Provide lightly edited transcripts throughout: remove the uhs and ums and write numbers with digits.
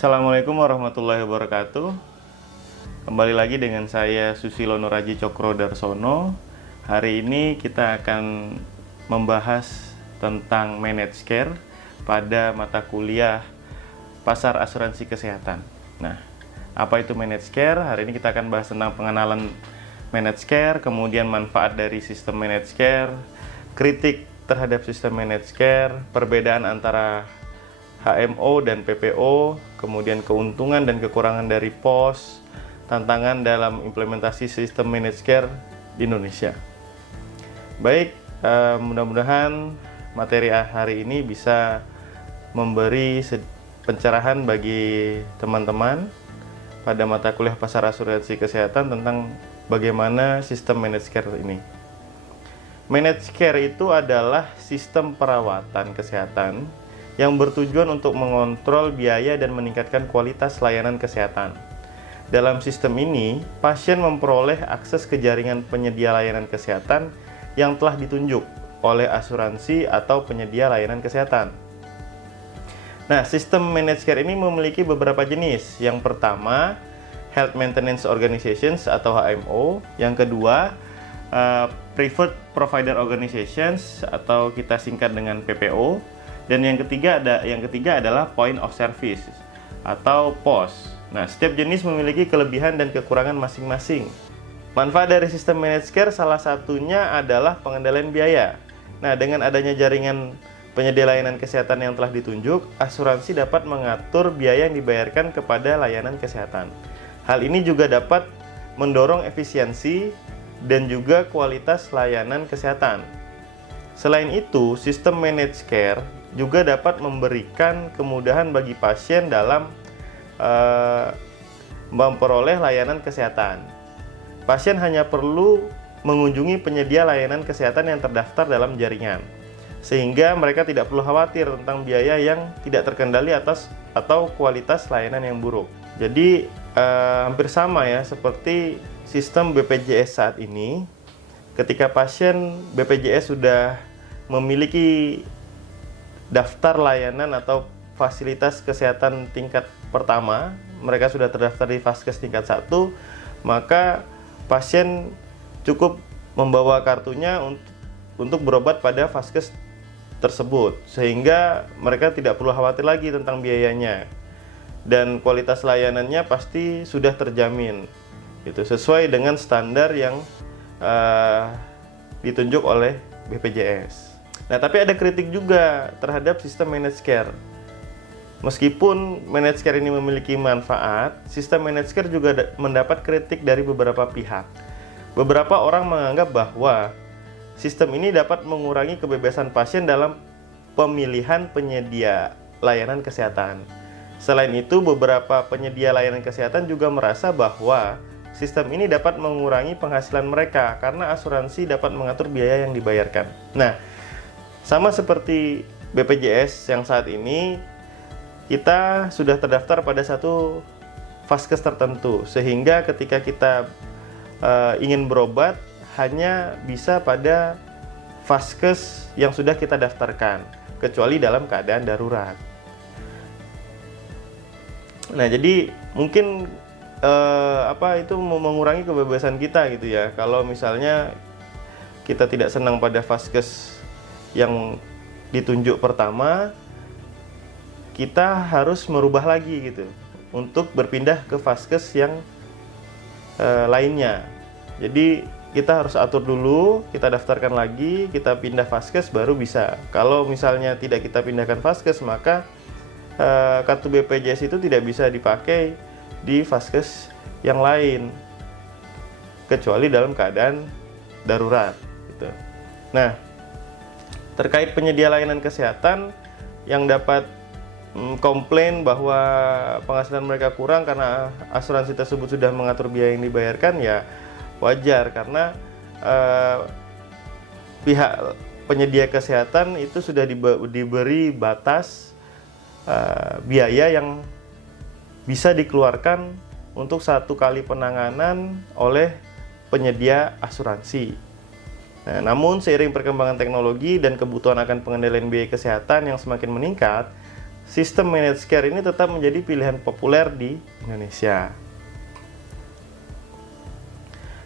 Assalamualaikum warahmatullahi wabarakatuh. Kembali lagi dengan saya Susilo Nuraji Cokro Darsono. Hari ini kita akan membahas tentang managed care pada mata kuliah pasar asuransi kesehatan. Nah, apa itu managed care? Hari ini kita akan bahas tentang pengenalan managed care, kemudian manfaat dari sistem managed care, kritik terhadap sistem managed care, perbedaan antara HMO dan PPO, kemudian keuntungan dan kekurangan dari POS, tantangan dalam implementasi sistem managed care di Indonesia. Baik, mudah-mudahan materi hari ini bisa memberi pencerahan bagi teman-teman pada mata kuliah pasar asuransi kesehatan tentang bagaimana sistem managed care ini. Managed care itu adalah sistem perawatan kesehatan yang bertujuan untuk mengontrol biaya dan meningkatkan kualitas layanan kesehatan. Dalam sistem ini, pasien memperoleh akses ke jaringan penyedia layanan kesehatan yang telah ditunjuk oleh asuransi atau penyedia layanan kesehatan. Nah, sistem managed care ini memiliki beberapa jenis. Yang pertama, Health Maintenance Organizations atau HMO. Yang kedua, Preferred Provider Organizations atau kita singkat dengan PPO. Dan yang ketiga adalah Point of Service atau POS. Nah, setiap jenis memiliki kelebihan dan kekurangan masing-masing. Manfaat dari sistem managed care salah satunya adalah pengendalian biaya. Nah, dengan adanya jaringan penyedia layanan kesehatan yang telah ditunjuk, asuransi dapat mengatur biaya yang dibayarkan kepada layanan kesehatan. Hal ini juga dapat mendorong efisiensi dan juga kualitas layanan kesehatan. Selain itu, sistem managed care juga dapat memberikan kemudahan bagi pasien dalam memperoleh layanan kesehatan. Pasien hanya perlu mengunjungi penyedia layanan kesehatan yang terdaftar dalam jaringan, sehingga mereka tidak perlu khawatir tentang biaya yang tidak terkendali atau kualitas layanan yang buruk. Jadi hampir sama ya seperti sistem BPJS saat ini. Ketika pasien BPJS sudah memiliki daftar layanan atau fasilitas kesehatan tingkat pertama, mereka sudah terdaftar di Vaskes tingkat 1, maka pasien cukup membawa kartunya untuk berobat pada Vaskes tersebut, sehingga mereka tidak perlu khawatir lagi tentang biayanya, dan kualitas layanannya pasti sudah terjamin, itu sesuai dengan standar yang ditunjuk oleh BPJS. Nah, tapi ada kritik juga terhadap sistem managed care. Meskipun managed care ini memiliki manfaat, sistem managed care juga mendapat kritik dari beberapa pihak. Beberapa orang menganggap bahwa sistem ini dapat mengurangi kebebasan pasien dalam pemilihan penyedia layanan kesehatan. Selain itu, beberapa penyedia layanan kesehatan juga merasa bahwa sistem ini dapat mengurangi penghasilan mereka karena asuransi dapat mengatur biaya yang dibayarkan. Nah, sama seperti BPJS yang saat ini, kita sudah terdaftar pada satu vaskes tertentu, sehingga ketika kita ingin berobat hanya bisa pada vaskes yang sudah kita daftarkan, kecuali dalam keadaan darurat. Nah, jadi mungkin itu mengurangi kebebasan kita gitu ya. Kalau misalnya kita tidak senang pada vaskes yang ditunjuk pertama, kita harus merubah lagi gitu untuk berpindah ke vaskes yang lainnya. Jadi kita harus atur dulu, kita daftarkan lagi, kita pindah vaskes baru bisa. Kalau misalnya tidak kita pindahkan vaskes, maka kartu BPJS itu tidak bisa dipakai di vaskes yang lain kecuali dalam keadaan darurat gitu. Nah, terkait penyedia layanan kesehatan yang dapat komplain bahwa penghasilan mereka kurang karena asuransi tersebut sudah mengatur biaya yang dibayarkan, ya wajar karena pihak penyedia kesehatan itu sudah diberi batas biaya yang bisa dikeluarkan untuk satu kali penanganan oleh penyedia asuransi. Nah, namun seiring perkembangan teknologi dan kebutuhan akan pengendalian biaya kesehatan yang semakin meningkat, sistem managed care ini tetap menjadi pilihan populer di Indonesia.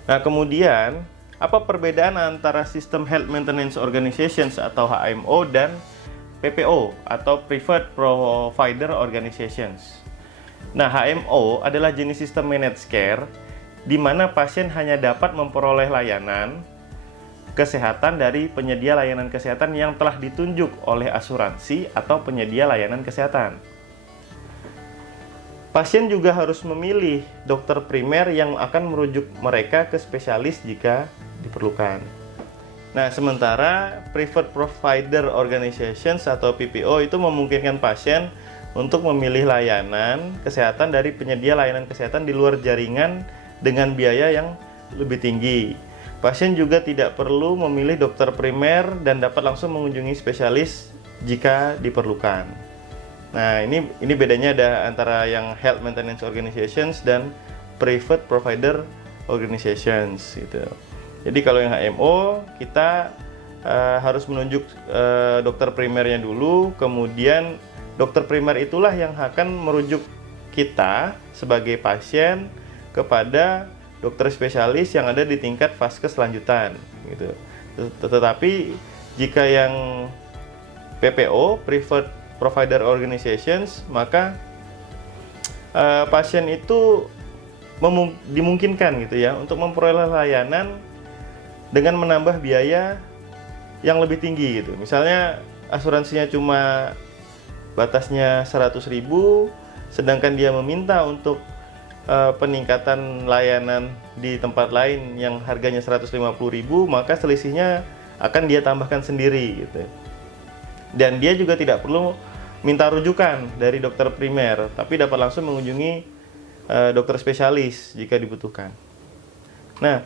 Nah, kemudian apa perbedaan antara sistem Health Maintenance Organizations atau HMO dan PPO atau Preferred Provider Organizations? Nah, HMO adalah jenis sistem managed care di mana pasien hanya dapat memperoleh layanan kesehatan dari penyedia layanan kesehatan yang telah ditunjuk oleh asuransi atau penyedia layanan kesehatan. Pasien juga harus memilih dokter primer yang akan merujuk mereka ke spesialis jika diperlukan. Nah, sementara Preferred Provider Organizations atau PPO itu memungkinkan pasien untuk memilih layanan kesehatan dari penyedia layanan kesehatan di luar jaringan dengan biaya yang lebih tinggi. Pasien juga tidak perlu memilih dokter primer dan dapat langsung mengunjungi spesialis jika diperlukan. Nah, ini bedanya ada antara yang Health Maintenance Organizations dan Preferred Provider Organizations gitu. Jadi kalau yang HMO kita harus menunjuk dokter primernya dulu, kemudian dokter primer itulah yang akan merujuk kita sebagai pasien kepada dokter spesialis yang ada di tingkat vaskes lanjutan gitu. Tetapi jika yang PPO Preferred Provider Organizations, maka pasien itu dimungkinkan gitu ya untuk memperoleh layanan dengan menambah biaya yang lebih tinggi gitu. Misalnya asuransinya cuma batasnya 100.000, sedangkan dia meminta untuk peningkatan layanan di tempat lain yang harganya 150.000, maka selisihnya akan dia tambahkan sendiri gitu. Dan dia juga tidak perlu minta rujukan dari dokter primer, tapi dapat langsung mengunjungi dokter spesialis jika dibutuhkan. Nah,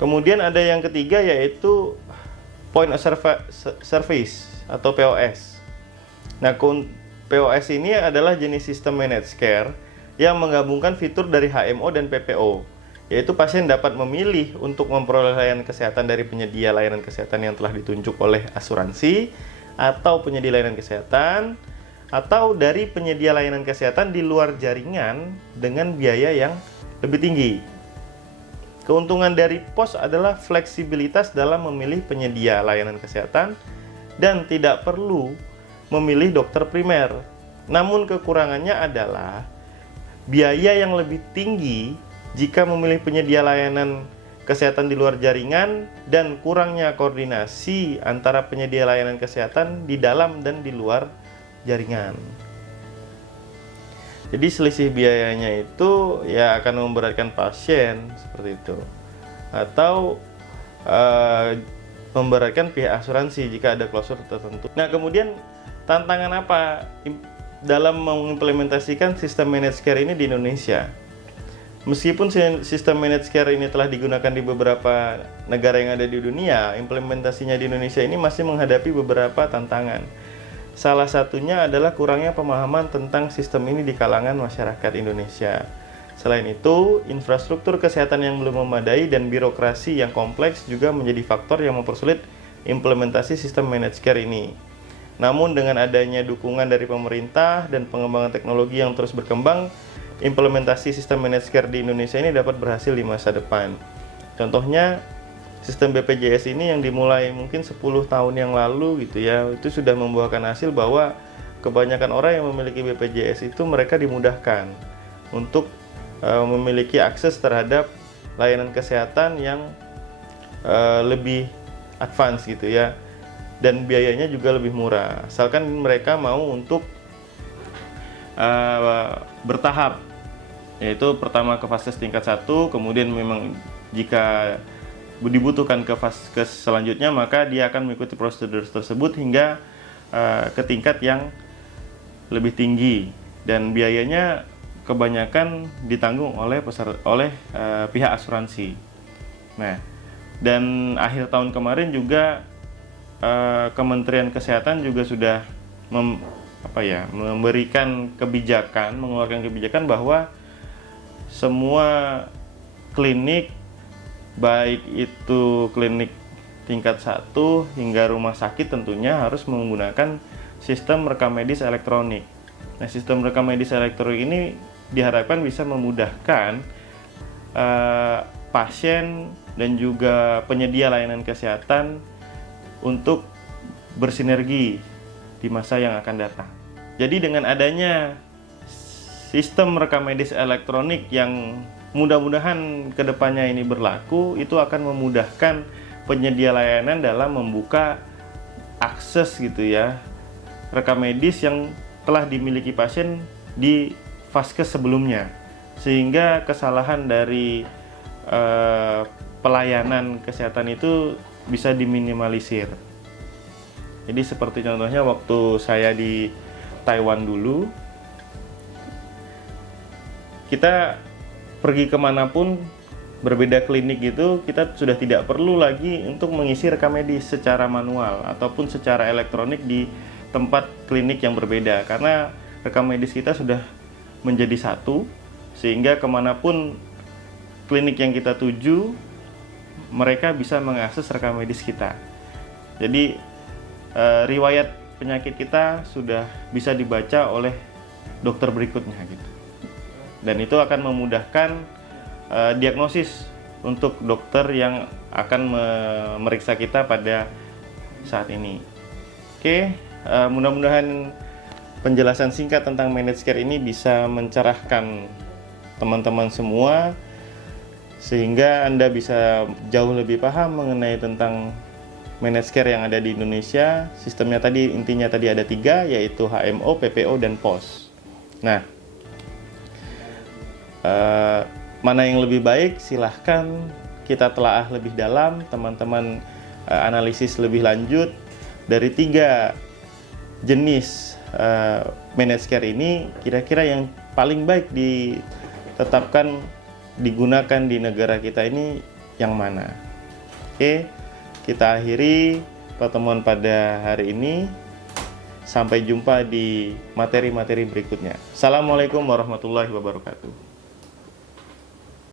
kemudian ada yang ketiga yaitu Point of Service atau POS. Nah, POS ini adalah jenis sistem managed care yang menggabungkan fitur dari HMO dan PPO, yaitu pasien dapat memilih untuk memperoleh layanan kesehatan dari penyedia layanan kesehatan yang telah ditunjuk oleh asuransi atau penyedia layanan kesehatan, atau dari penyedia layanan kesehatan di luar jaringan dengan biaya yang lebih tinggi. Keuntungan dari POS adalah fleksibilitas dalam memilih penyedia layanan kesehatan dan tidak perlu memilih dokter primer. Namun kekurangannya adalah biaya yang lebih tinggi jika memilih penyedia layanan kesehatan di luar jaringan dan kurangnya koordinasi antara penyedia layanan kesehatan di dalam dan di luar jaringan. Jadi selisih biayanya itu ya akan memberatkan pasien seperti itu, atau memberatkan pihak asuransi jika ada klausul tertentu. Nah, kemudian tantangan apa dalam mengimplementasikan sistem managed care ini di Indonesia? Meskipun sistem managed care ini telah digunakan di beberapa negara yang ada di dunia, implementasinya di Indonesia ini masih menghadapi beberapa tantangan. Salah satunya adalah kurangnya pemahaman tentang sistem ini di kalangan masyarakat Indonesia. Selain itu, infrastruktur kesehatan yang belum memadai dan birokrasi yang kompleks juga menjadi faktor yang mempersulit implementasi sistem managed care ini. Namun dengan adanya dukungan dari pemerintah dan pengembangan teknologi yang terus berkembang, implementasi sistem managed care di Indonesia ini dapat berhasil di masa depan. Contohnya, sistem BPJS ini yang dimulai mungkin 10 tahun yang lalu gitu ya, itu sudah membuahkan hasil bahwa kebanyakan orang yang memiliki BPJS itu mereka dimudahkan untuk memiliki akses terhadap layanan kesehatan yang lebih advance gitu ya, dan biayanya juga lebih murah, asalkan mereka mau untuk bertahap, yaitu pertama ke vaskes tingkat 1, kemudian memang jika dibutuhkan ke vaskes selanjutnya, maka dia akan mengikuti prosedur tersebut hingga ke tingkat yang lebih tinggi, dan biayanya kebanyakan ditanggung oleh pihak asuransi. Nah, dan akhir tahun kemarin juga Kementerian Kesehatan juga sudah mengeluarkan kebijakan bahwa semua klinik, baik itu klinik tingkat 1 hingga rumah sakit, tentunya harus menggunakan sistem rekam medis elektronik. Nah, sistem rekam medis elektronik ini diharapkan bisa memudahkan pasien dan juga penyedia layanan kesehatan untuk bersinergi di masa yang akan datang. Jadi dengan adanya sistem rekam medis elektronik yang mudah-mudahan kedepannya ini berlaku, itu akan memudahkan penyedia layanan dalam membuka akses gitu ya, rekam medis yang telah dimiliki pasien di vaskes sebelumnya, sehingga kesalahan dari pelayanan kesehatan itu bisa diminimalisir. Jadi seperti contohnya waktu saya di Taiwan dulu, kita pergi kemanapun, berbeda klinik gitu, kita sudah tidak perlu lagi untuk mengisi rekam medis secara manual ataupun secara elektronik di tempat klinik yang berbeda, karena rekam medis kita sudah menjadi satu, sehingga kemanapun klinik yang kita tuju, mereka bisa mengakses rekam medis kita. Jadi riwayat penyakit kita sudah bisa dibaca oleh dokter berikutnya gitu, dan itu akan memudahkan diagnosis untuk dokter yang akan memeriksa kita pada saat ini. Oke, mudah-mudahan penjelasan singkat tentang managed care ini bisa mencerahkan teman-teman semua, sehingga Anda bisa jauh lebih paham mengenai tentang managed care yang ada di Indonesia. Sistemnya tadi, intinya tadi ada 3, yaitu HMO, PPO, dan POS. Nah, mana yang lebih baik, silahkan kita telaah lebih dalam, teman-teman analisis lebih lanjut dari 3 jenis managed care ini, kira-kira yang paling baik ditetapkan digunakan di negara kita ini yang mana. Oke, kita akhiri pertemuan pada hari ini. Sampai jumpa di materi-materi berikutnya. Assalamualaikum warahmatullahi wabarakatuh.